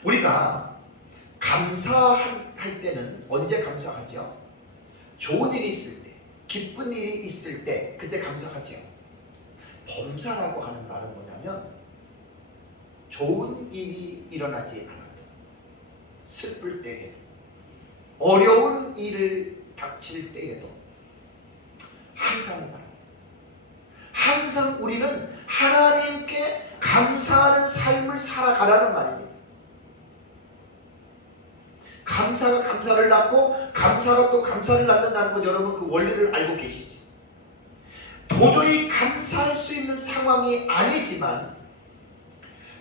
우리가 감사할 때는 언제 감사하죠? 좋은 일이 있을 때, 기쁜 일이 있을 때 그때 감사하죠. 범사라고 하는 말은 뭐냐면 좋은 일이 일어나지 않을 때, 슬플 때에도, 어려운 일을 닥칠 때에도 항상 말합니다. 항상 우리는 하나님께 감사하는 삶을 살아가라는 말입니다. 감사가 감사를 낳고 감사가 또 감사를 낳는다는 것, 여러분 그 원리를 알고 계시죠? 도저히 감사할 수 있는 상황이 아니지만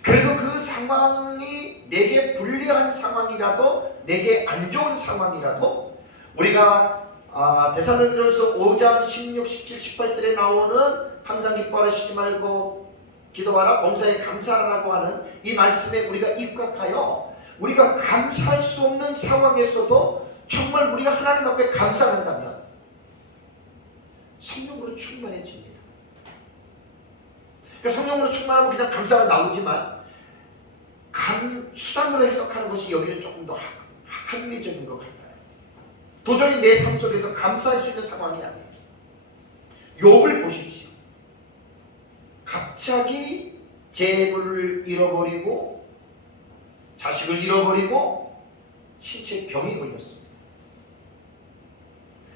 그래도 그 상황이 내게 불리한 상황이라도, 내게 안 좋은 상황이라도 우리가 데살로니가전서 5장 16, 17, 18절에 나오는 항상 기뻐하라 쉬지 말고 기도하라 범사에 감사하라고 하는 이 말씀에 우리가 입각하여 우리가 감사할 수 없는 상황에서도 정말 우리가 하나님 앞에 감사한다면 성령으로 충만해집니다. 그러니까 성령으로 충만하면 그냥 감사가 나오지만 수단으로 해석하는 것이 여기는 조금 더 합리적인 것 같아요. 도저히 내 삶 속에서 감사할 수 있는 상황이 아니에요. 욥을 보십시오. 갑자기 재물을 잃어버리고 자식을 잃어버리고 신체에 병이 걸렸습니다.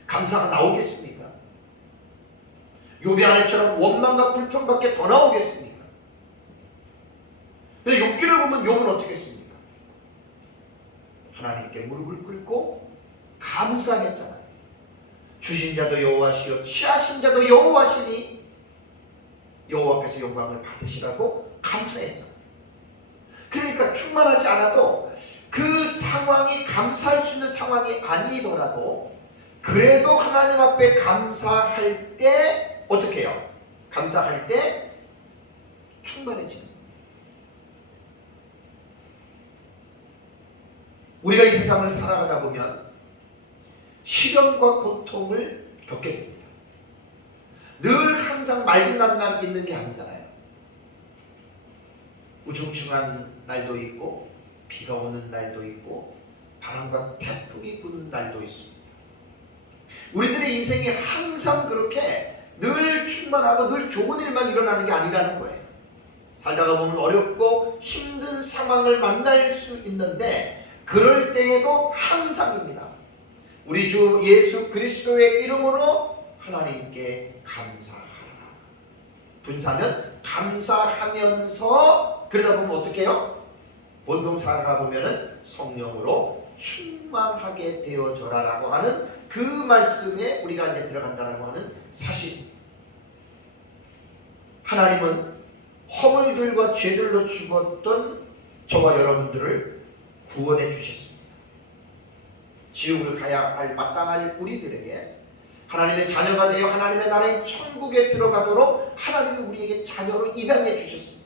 감사가 나오겠습니까? 욥의 아내처럼 원망과 불평밖에 더 나오겠습니까? 근데 욥기를 보면 욥은 어떻게 했습니까? 하나님께 무릎을 꿇고 감사했잖아요. 주신 자도 여호와시요 취하신 자도 여호와시니 여호와께서 영광을 받으시라고 감사했잖아요. 그러니까 충만하지 않아도 그 상황이 감사할 수 있는 상황이 아니더라도 그래도 하나님 앞에 감사할 때 어떻게 해요? 감사할 때 충만해지는 거예요. 우리가 이 세상을 살아가다 보면 시련과 고통을 겪게 됩니다. 늘 항상 맑은 날만 있는 게 아니잖아요. 우중충한 날도 있고 비가 오는 날도 있고 바람과 태풍이 부는 날도 있습니다. 우리들의 인생이 항상 그렇게 늘 충만하고 늘 좋은 일만 일어나는 게 아니라는 거예요. 살다가 보면 어렵고 힘든 상황을 만날 수 있는데 그럴 때에도 항상입니다. 우리 주 예수 그리스도의 이름으로 하나님께 감사하라. 분사면 감사하면서 그러다 보면 어떻게 해요? 본동사가 보면은 성령으로 충만하게 되어져라 라고 하는 그 말씀에 우리가 이제 들어간다라고 하는 사실. 하나님은 허물들과 죄들로 죽었던 저와 여러분들을 구원해 주셨습니다. 지옥을 가야 할 마땅한 우리들에게 하나님의 자녀가 되어 하나님의 나라의 천국에 들어가도록 하나님이 우리에게 자녀로 입양해 주셨습니다.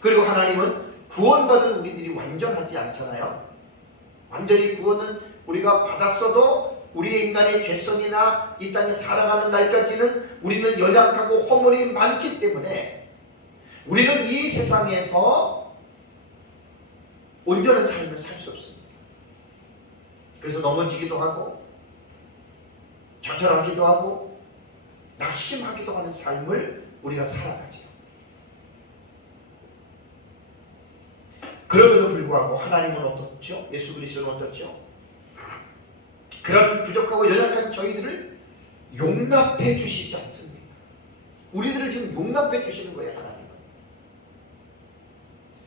그리고 하나님은 구원받은 우리들이 완전하지 않잖아요. 완전히 구원은 우리가 받았어도 우리의 인간의 죄성이나 이 땅에 살아가는 날까지는 우리는 연약하고 허물이 많기 때문에 우리는 이 세상에서 온전한 삶을 살 수 없습니다. 그래서 넘어지기도 하고 좌절하기도 하고 낙심하기도 하는 삶을 우리가 살아가죠. 그럼에도 불구하고 하나님은 어떻죠? 예수 그리스도는 어떻죠? 그런 부족하고 연약한 저희들을 용납해 주시지 않습니까? 우리들을 지금 용납해 주시는 거예요. 하나님은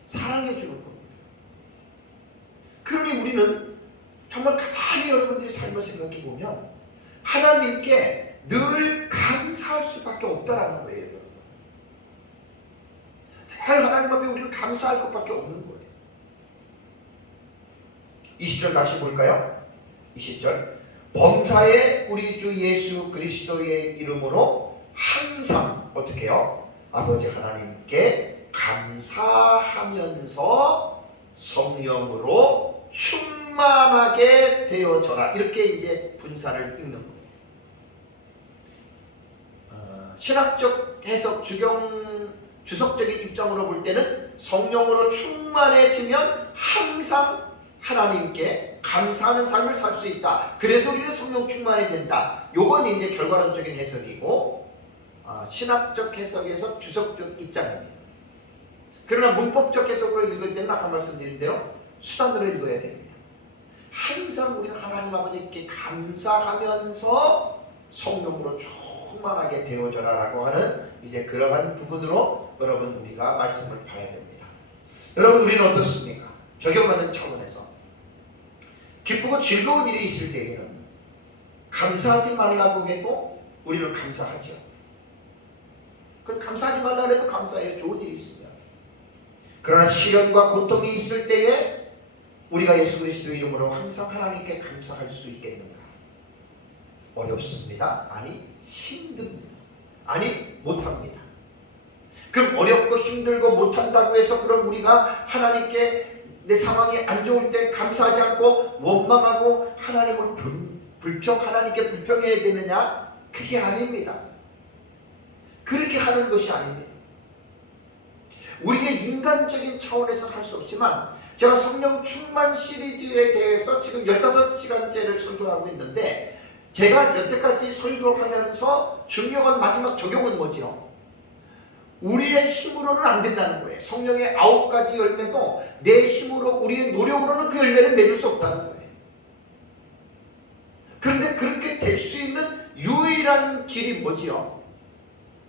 사랑해 주는 겁니다. 그러니 우리는 정말 가만히 여러분들이 삶을 생각해 보면 하나님께 늘 감사할 수밖에 없다라는 거예요. 여러분. 늘 하나님 앞에 우리는 감사할 것밖에 없는 거예요. 20절 다시 볼까요? 20절 범사에 우리 주 예수 그리스도의 이름으로 항상 어떻게 해요? 아버지 하나님께 감사하면서 성령으로 충만하게 되어져라. 이렇게 이제 분사를 읽는 거예요. 신학적 해석 주석적인 입장으로 볼 때는 성령으로 충만해지면 항상 하나님께 감사하는 삶을 살 수 있다. 그래서 우리는 성령 충만이 된다. 요건 이제 결과론적인 해석이고 신학적 해석에서 주석적 입장입니다. 그러나 문법적 해석으로 읽을 때는 아까 말씀드린 대로 수단으로 읽어야 됩니다. 항상 우리는 하나님 아버지께 감사하면서 성령으로 충만하게 되어져라 라고 하는 이제 그러한 부분으로 여러분 우리가 말씀을 봐야 됩니다. 여러분 우리는 어떻습니까? 적용하는 차원에서 기쁘고 즐거운 일이 있을 때에는 감사하지 말라고 해도 우리는 감사하죠. 그 감사하지 말라 해도 감사해요. 좋은 일이 있으면. 그러나 시련과 고통이 있을 때에 우리가 예수 그리스도의 이름으로 항상 하나님께 감사할 수 있겠는가? 어렵습니다. 아니 힘듭니다. 아니 못합니다. 그럼 어렵고 힘들고 못한다고 해서 그럼 우리가 하나님께 내 상황이 안 좋을 때 감사하지 않고 원망하고 하나님을 하나님께 불평해야 되느냐? 그게 아닙니다. 그렇게 하는 것이 아닙니다. 우리의 인간적인 차원에서 할 수 없지만 제가 성령 충만 시리즈에 대해서 지금 15시간째를 설교하고 있는데 제가 여태까지 설교를 하면서 중요한 마지막 적용은 뭐지요? 우리의 힘으로는 안 된다는 거예요. 성령의 9가지 열매도 내 힘으로 우리의 노력으로는 그 열매를 맺을 수 없다는 거예요. 그런데 그렇게 될 수 있는 유일한 길이 뭐지요?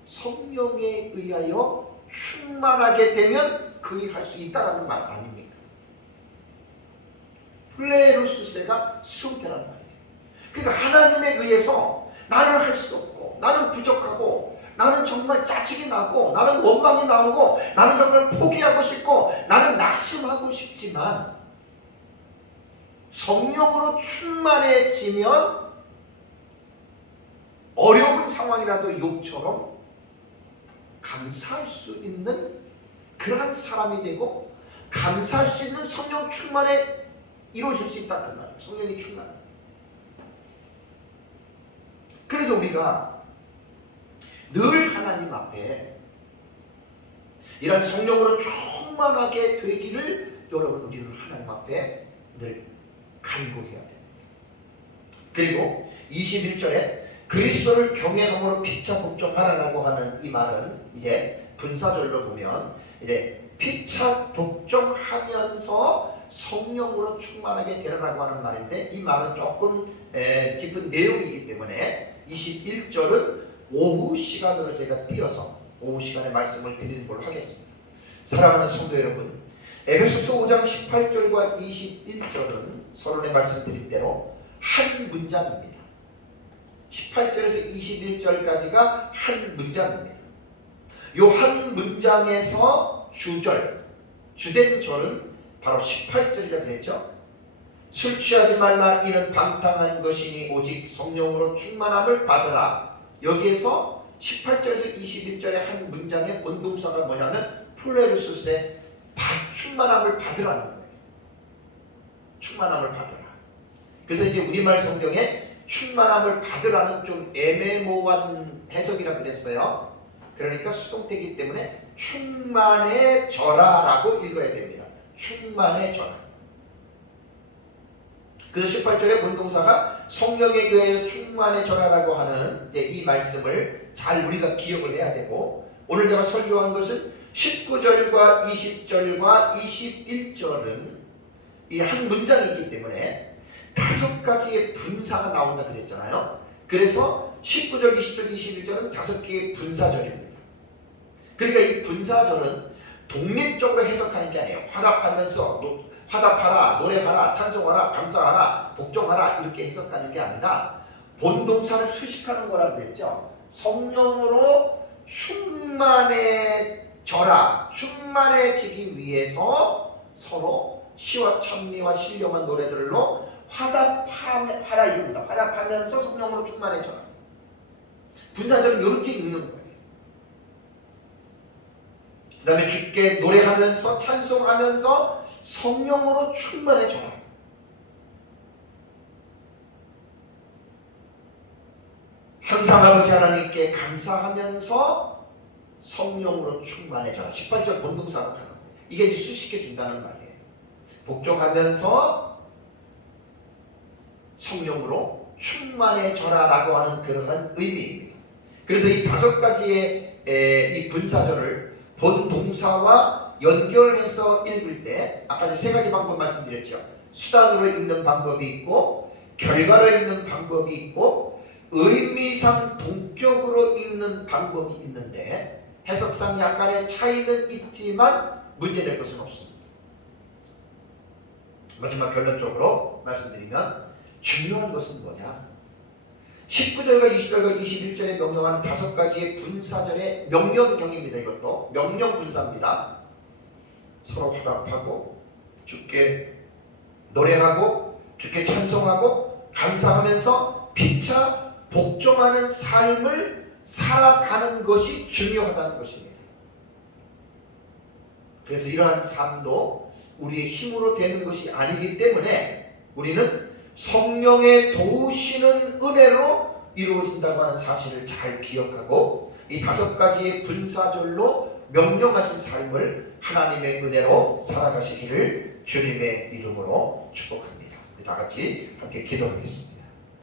성령에 의하여 충만하게 되면 그 일 할 수 있다라는 말 아닙니까? 플레루스세가 수되란 말이에요. 그러니까 하나님에 의해서 나는 할 수 없고 나는 부족하고 나는 정말 짜증이 나고 나는 원망이 나오고 나는 정말 포기하고 싶고 나는 낙심하고 싶지만 성령으로 충만해지면 어려운 상황이라도 욥처럼 감사할 수 있는 그러한 사람이 되고 감사할 수 있는 성령 충만에 이루어질 수 있다 그 말이에요. 성령이 충만. 그래서 우리가 늘 하나님 앞에 이런 성령으로 충만하게 되기를 여러분 우리는 하나님 앞에 늘 간구해야 됩니다. 그리고 21절에 그리스도를 경외함으로 피차 복종하라라고 하는 이 말은 이제 분사절로 보면 이제 피차 복종하면서 성령으로 충만하게 되라라고 하는 말인데 이 말은 조금 깊은 내용이기 때문에 21절은 오후 시간으로 제가 띄어서 오후 시간에 말씀을 드리는 걸로 하겠습니다. 사랑하는 성도 여러분, 에베소서 5장 18절과 21절은 서론에 말씀드린 대로 한 문장입니다. 18절에서 21절까지가 한 문장입니다. 이 한 문장에서 주절, 주된 절은 바로 18절이라고 했죠. 술 취하지 말라 이는 방탕한 것이니 오직 성령으로 충만함을 받으라. 여기에서 18절에서 21절의 한 문장의 본동사가 뭐냐면 플레루스의 충만함을 받으라는 거예요. 충만함을 받으라. 그래서 이제 우리말 성경에 충만함을 받으라는 좀 애매모호한 해석이라 그랬어요. 그러니까 수동태이기 때문에 충만해져라라고 읽어야 됩니다. 충만해져라. 그래서 18절의 본동사가 성령에 의하여 충만해져라라고 하는 이 말씀을 잘 우리가 기억을 해야 되고, 오늘 제가 설교한 것은 19절과 20절과 21절은 이 한 문장이기 때문에 5가지의 분사가 나온다 그랬잖아요. 그래서 19절, 20절, 21절은 5개의 분사절입니다. 그러니까 이 분사절은 독립적으로 해석하는 게 아니에요. 화답하라, 노래하라, 찬송하라, 감사하라, 복종하라 이렇게 해석하는 게 아니라 본동사를 수식하는 거라고 그랬죠. 성령으로 충만해져라, 충만해지기 위해서 서로 시와 찬미와 신령한 노래들로 화답하라 이겁니다. 화답하면서 성령으로 충만해져라. 분사절은 이렇게 읽는 거예요. 그 다음에 주께 노래하면서 찬송하면서 성령으로 충만해져라. 항상 아버지 하나님께 감사하면서 성령으로 충만해져라. 18절 본동사가 가는 거예요. 이게 이제 수식해 준다는 말이에요. 복종하면서 성령으로 충만해져라라고 하는 그러한 의미입니다. 그래서 이 5가지의 이 분사절을 본동사와 연결해서 읽을 때 아까 3가지 방법 말씀드렸죠. 수단으로 읽는 방법이 있고 결과로 읽는 방법이 있고 의미상 동격으로 읽는 방법이 있는데 해석상 약간의 차이는 있지만 문제될 것은 없습니다. 마지막 결론적으로 말씀드리면 중요한 것은 뭐냐? 19절과 20절과 21절에 명령하는 5가지의 분사절의 명령형입니다. 이것도 명령 분사입니다. 서로 화답하고 주께 노래하고 주께 찬송하고 감사하면서 피차 복종하는 삶을 살아가는 것이 중요하다는 것입니다. 그래서 이러한 삶도 우리의 힘으로 되는 것이 아니기 때문에 우리는 성령의 도우시는 은혜로 이루어진다고 하는 사실을 잘 기억하고 이 5가지의 분사절로 명령하신 삶을 하나님의 은혜로 살아가시기를 주님의 이름으로 축복합니다. 우리 다 같이 함께 기도하겠습니다.